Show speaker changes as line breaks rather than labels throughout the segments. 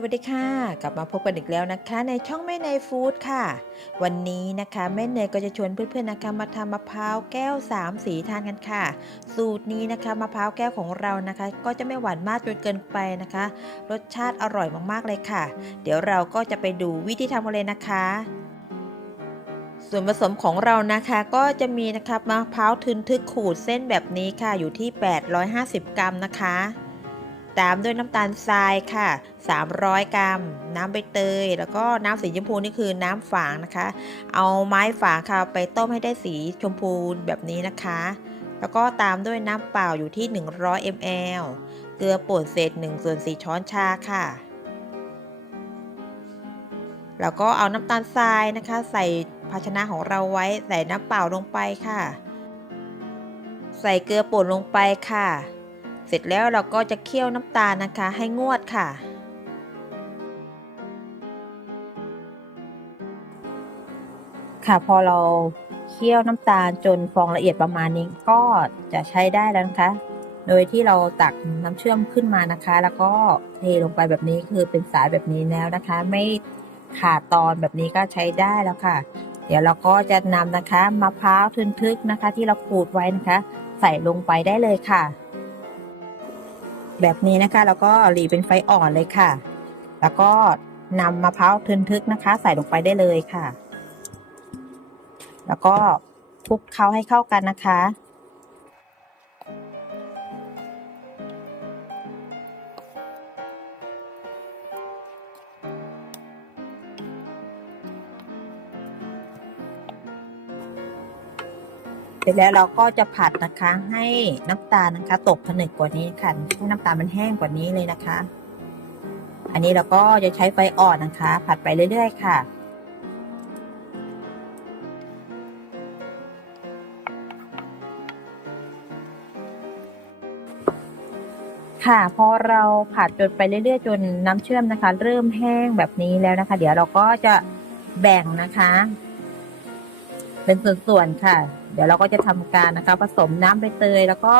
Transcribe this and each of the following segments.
สวัสดีค่ะ กลับมาพบกันอีกแล้วนะคะ ในช่องแม่เนยฟู้ดค่ะ วันนี้นะคะแม่เนยก็จะชวนเพื่อนๆนะคะมาทำมะพร้าวแก้ว 3 สีทานกันค่ะ สูตรนี้นะคะมะพร้าวแก้วของเรานะคะ ก็จะไม่หวานมากจนเกินไปนะคะ รสชาติอร่อยมากๆเลยค่ะ เดี๋ยวเราก็จะไปดูวิธีทำกันเลยนะคะส่วนผสมของเรานะคะก็จะมีนะคะมะพร้าวทึนทึกขูดเส้นแบบนี้ค่ะอยู่ที่ 850 กรัมนะคะ ตามด้วยน้ำตาลทรายค่ะ 300 กรัม น้ำใบเตย แล้วก็น้ำสีชมพูนี่คือน้ำฝางนะคะ เอาไม้ฝางค่ะไปต้มให้ได้สีชมพูแบบนี้นะคะ แล้วก็ตามด้วยน้ำเปล่าอยู่ที่ 100 ml เกลือป่นเศษ1ส่วน4ช้อนชาค่ะ แล้วก็เอาน้ำตาลทรายนะคะ ใส่ภาชนะของเราไว้ใส่น้ำเปล่าลงไปค่ะ ใส่เกลือป่นลงไปค่ะ เสร็จแล้วเราก็จะเคี่ยวน้ำตาลนะคะให้งวดค่ะ ค่ะพอเราเคี่ยวน้ำตาลจนฟองละเอียดประมาณนี้ก็จะใช้ได้แล้วนะคะ โดยที่เราตักน้ำเชื่อมขึ้นมานะคะ แล้วก็เทลงไปแบบนี้คือเป็นสายแบบนี้แล้วนะคะ ไม่ขาดตอนแบบนี้ก็ใช้ได้แล้วค่ะ เดี๋ยวเราก็จะนำนะคะมะพร้าวทึนทึกนะคะ ที่เราขูดไว้นะคะ ใส่ลงไปได้เลยค่ะ แบบนี้นะคะ แล้วก็หลีเป็นไฟอ่อนเลยค่ะ แล้วก็นำมะพร้าวทึนทึกนะคะ ใส่ลงไปได้เลยค่ะ แล้วก็คลุกเคล้าให้เข้ากันนะคะ ร็จแล้วเราก็จะผัดนะคะให้น้ำตาลนะคะ ตกผนึกกว่านี้ค่ะให้น้ำตาลมันแห้งกว่านี้เลยนะคะ อันนี้เราก็จะใช้ไฟอ่อนนะคะ ผัดไปเรื่อยๆค่ะค่ะพอเราผัดจนไปเรื่อยๆ จนน้ำเชื่อมนะคะ เริ่มแห้งแบบนี้แล้วนะคะ เดี๋ยวเราก็จะแบ่งนะคะ เป็นส่วนๆค่ะ เดี๋ยวเราก็จะทำการนะคะ ผสมน้ำใบเตยแล้วก็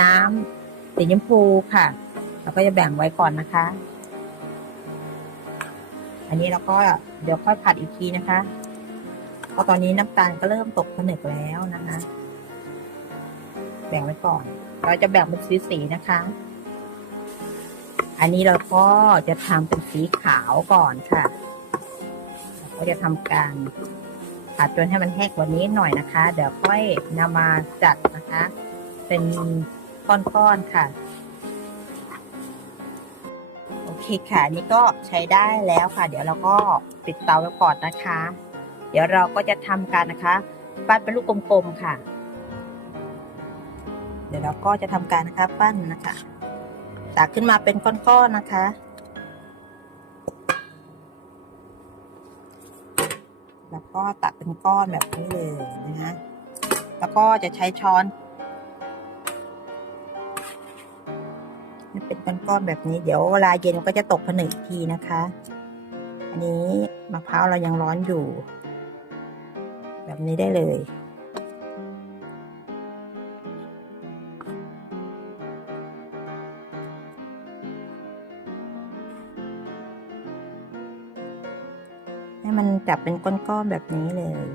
น้ำสีชมพูค่ะ เราก็จะแบ่งไว้ก่อนนะคะ อันนี้เราก็เดี๋ยวค่อยผัดอีกทีนะคะเพราะตอนนี้น้ำตาลก็เริ่มตกผนึกแล้วนะคะ แบ่งไว้ก่อน เราจะแบ่งเป็นสีๆนะคะ อันนี้เราก็จะทำเป็นสีขาวก่อนค่ะเราก็จะทำการ ผัดจนให้มันแห้งกว่านี้หน่อยนะคะ เดี๋ยวค่อยนำมาจัดนะคะ เป็นก้อนๆค่ะ โอเคค่ะนนี้ก็ใช้ได้แล้วค่ะ เดี๋ยวเราก็ปิดเตาไว้ก่อนนะคะ เดี๋ยวเราก็จะทำการนะคะปั้นเป็นลูกกลมๆค่ะ เดี๋ยวเราก็จะทำการนะคะ ปั้นนะคะตักขึ้นมาเป็นก้อนๆนะคะ แล้วก็ตัดเป็นก้อนแบบนี้เลยนะฮะแล้วก็จะใช้ช้อนมันเป็นก้อนๆแบบนี้ เดี๋ยวเวลาเย็นมันก็จะตกผนึกอีกทีนะคะ อันนี้มะพร้าวเรายังร้อนอยู่ แบบนี้ได้เลย มันจับเป็นก้อนๆแบบนี้เลย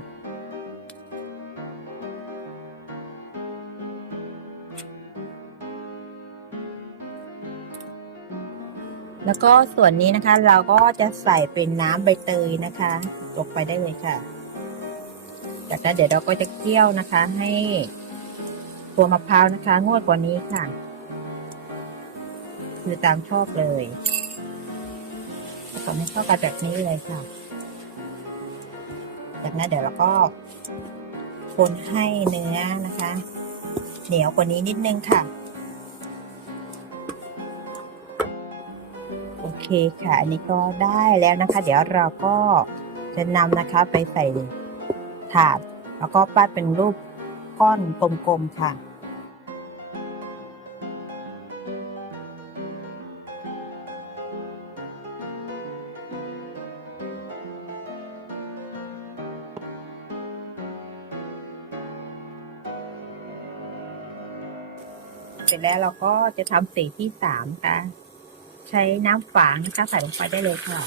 แล้วก็ส่วนนี้นะคะเราก็จะใส่เป็นน้ำใบเตยนะคะลงไปได้เลยค่ะ จากนั้นเดี๋ยวเราก็จะเคี่ยวนะคะให้ตัวมะพร้าวนะคะงวดกว่านี้ค่ะ คือตามชอบเลยผสมให้เข้ากันแบบนี้เลยค่ะ จากนั้นเดี๋ยวเราก็คนให้เนื้อนะคะ เหนียวกว่านี้นิดนึงค่ะ โอเคค่ะ อันนี้ก็ได้แล้วนะคะ เดี๋ยวเราก็จะนำนะคะไปใส่ถาด แล้วก็ปั้นเป็นรูปก้อนกลมๆค่ะ เสร็จแล้วเราก็จะทำสีที่สามค่ะ ใช้น้ำฝางนะคะใส่ลงไปได้เลยค่ะ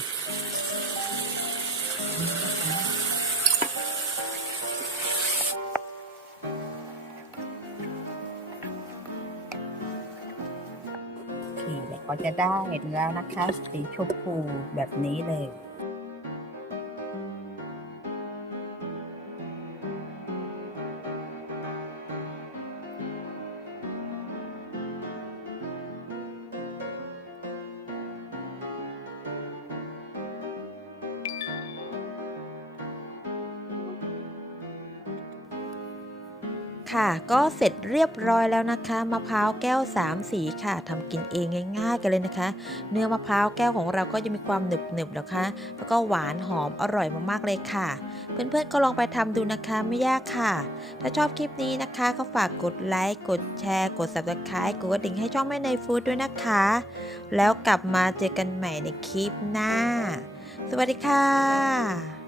โอเคแล้วก็จะได้แล้วนะคะ สีชมพูแบบนี้เลย ค่ะ ก็เสร็จเรียบร้อยแล้วนะคะ มะพร้าวแก้ว 3 สีค่ะทำกินเองง่ายๆกันเลยนะคะ เนื้อมะพร้าวแก้วของเราก็จะมีความหนึบๆนะคะ แล้วก็หวานหอมอร่อยมากๆเลยค่ะ เพื่อนๆก็ลองไปทำดูนะคะไม่ยากค่ะ ถ้าชอบคลิปนี้นะคะก็ฝากกดไลค์กดแชร์ กด subscribe กดกระดิ่งให้ช่องแม่ในฟู้ดด้วยนะคะ แล้วกลับมาเจอกันใหม่ในคลิปหน้า สวัสดีค่ะ